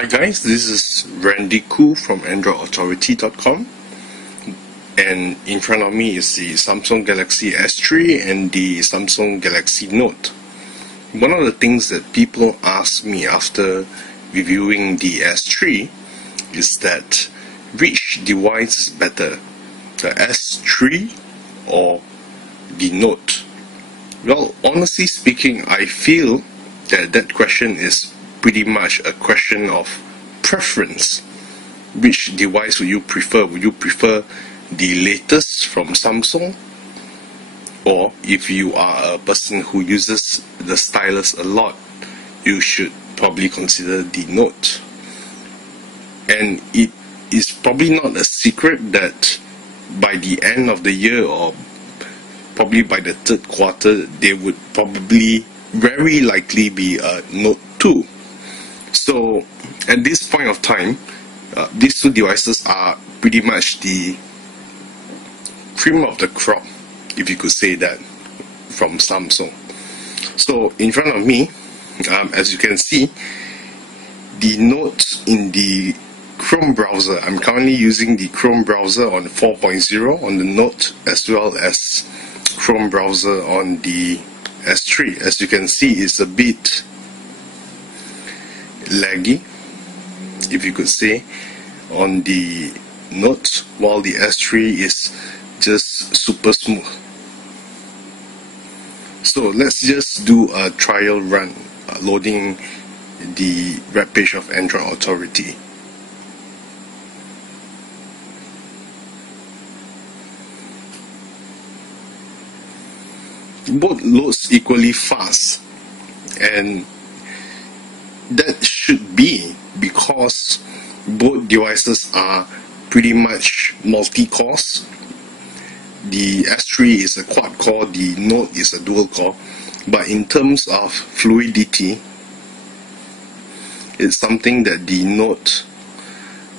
Hi guys, this is Randy Koo from AndroidAuthority.com, and in front of me is the Samsung Galaxy S3 and the Samsung Galaxy Note. One of the things that people ask me after reviewing the S3 is that which device is better, the S3 or the Note? Well, honestly speaking, I feel that question is pretty much a question of preference. Which device would you prefer? Would you prefer the latest from Samsung? Or if you are a person who uses the stylus a lot, you should probably consider the Note. And it is probably not a secret that by the end of the year, or probably by the third quarter, there would probably very likely be a Note 2. So at this point of time, these two devices are pretty much the cream of the crop, if you could say that, from Samsung. So in front of me, as you can see, the Note in the Chrome browser. I'm currently using the Chrome browser on 4.0 on the Note, as well as Chrome browser on the S3. As you can see, it's a bit laggy, if you could say, on the Note, while the S3 is just super smooth. So let's just do a trial run, loading the web page of Android Authority. Both loads equally fast, and that should be because both devices are pretty much multi-cores. The S3 is a quad-core, the Note is a dual-core, but in terms of fluidity, it's something that the Note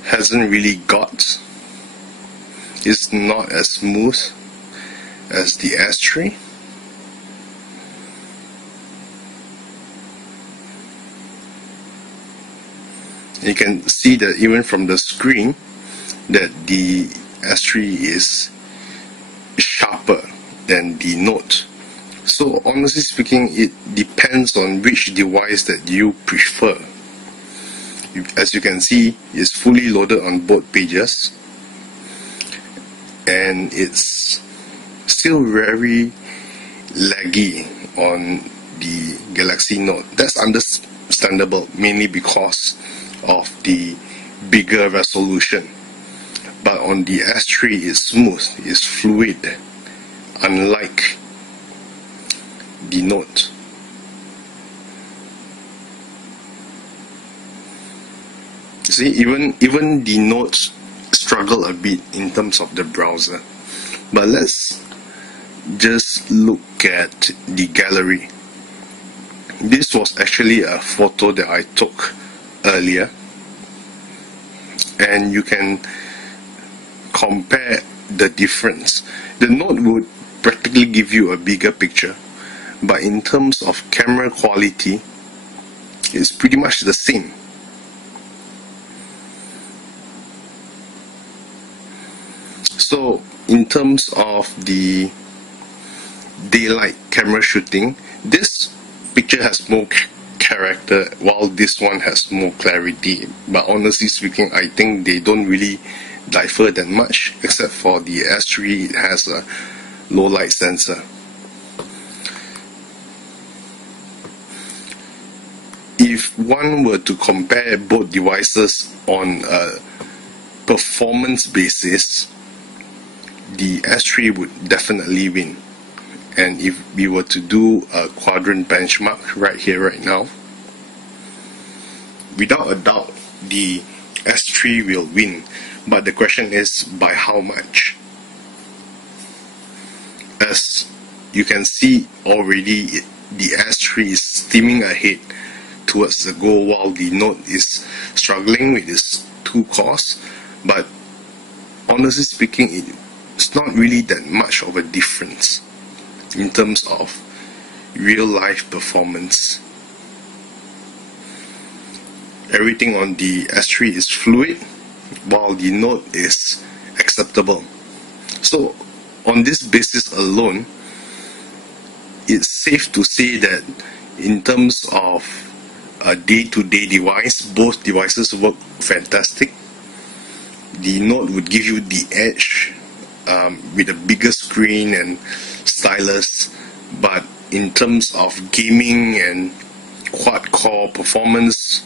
hasn't really got. It's not as smooth as the S3. You can see that even from the screen that the S3 is sharper than the Note. So honestly speaking, it depends on which device that you prefer. As you can see, it's fully loaded on both pages, and it's still very laggy on the Galaxy Note. That's understandable, mainly because of the bigger resolution. But on the S3, it's smooth, it's fluid, unlike the Note. You see, even the Note struggle a bit in terms of the browser. But let's just look at the gallery. This was actually a photo that I took earlier, and you can compare the difference. The Note would practically give you a bigger picture, but in terms of camera quality, it's pretty much the same. So in terms of the daylight camera shooting, this picture has more character, while this one has more clarity. But honestly speaking, I think they don't really differ that much, except for the S3. It has a low light sensor. If one were to compare both devices on a performance basis, the S3 would definitely win. And if we were to do a quadrant benchmark right here, right now, without a doubt, the S3 will win. But the question is, by how much? As you can see already, the S3 is steaming ahead towards the goal, while the Note is struggling with its two cores. But honestly speaking, it's not really that much of a difference in terms of real life performance. everything on the S3 is fluid, while the Note is acceptable. So on this basis alone, it's safe to say that in terms of a day-to-day device, both devices work fantastic. The Note would give you the edge with a bigger screen and stylus, but in terms of gaming and quad-core performance,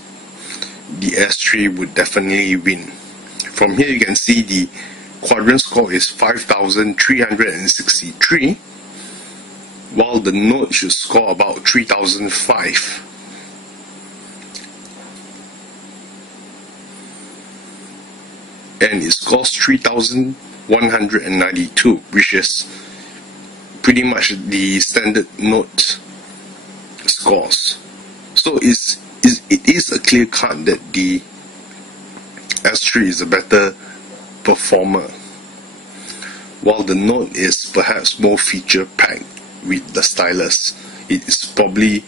the S3 would definitely win. From here you can see the quadrant score is 5,363, while the Note should score about 3,005. And it scores 3,192, which is pretty much the standard Note scores. So it is a clear cut that the S3 is a better performer, while the Note is perhaps more feature packed with the stylus. It is probably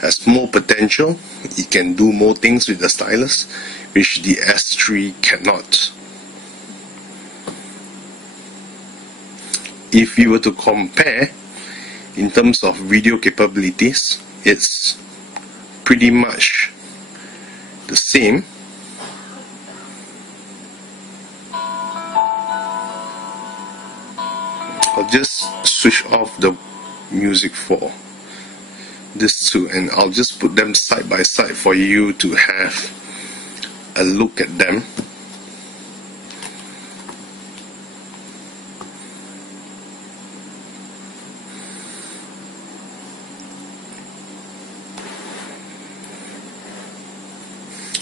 has more potential. It can do more things with the stylus, which the S3 cannot. If you were to compare in terms of video capabilities, it's pretty much the same. I'll just switch off the music for this two, and I'll just put them side by side for you to have a look at them.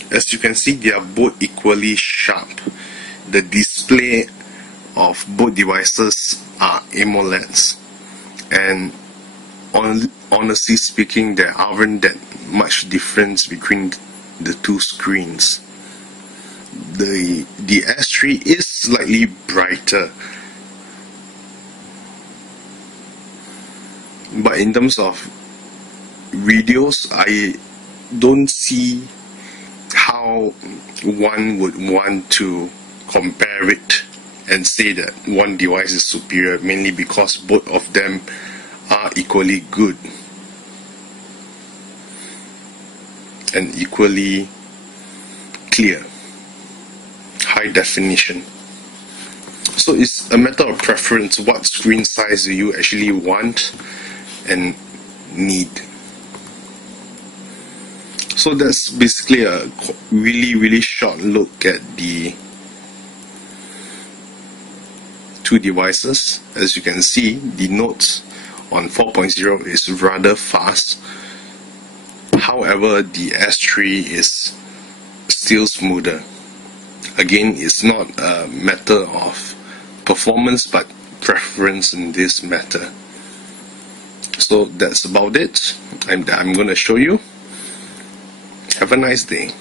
As you can see, they are both equally sharp. The display of both devices are AMOLEDs, and honestly speaking, there aren't that much difference between the two screens. The S3 is slightly brighter, but in terms of videos, I don't see how one would want to compare it and say that one device is superior, mainly because both of them are equally good and equally clear, high definition. So it's a matter of preference. What screen size do you actually want and need? So that's basically a really short look at the two devices. As you can see, the Note on 4.0 is rather fast. However, the S3 is still smoother. Again, it's not a matter of performance but preference in this matter. So that's about it. I'm going to show you. Have a nice day.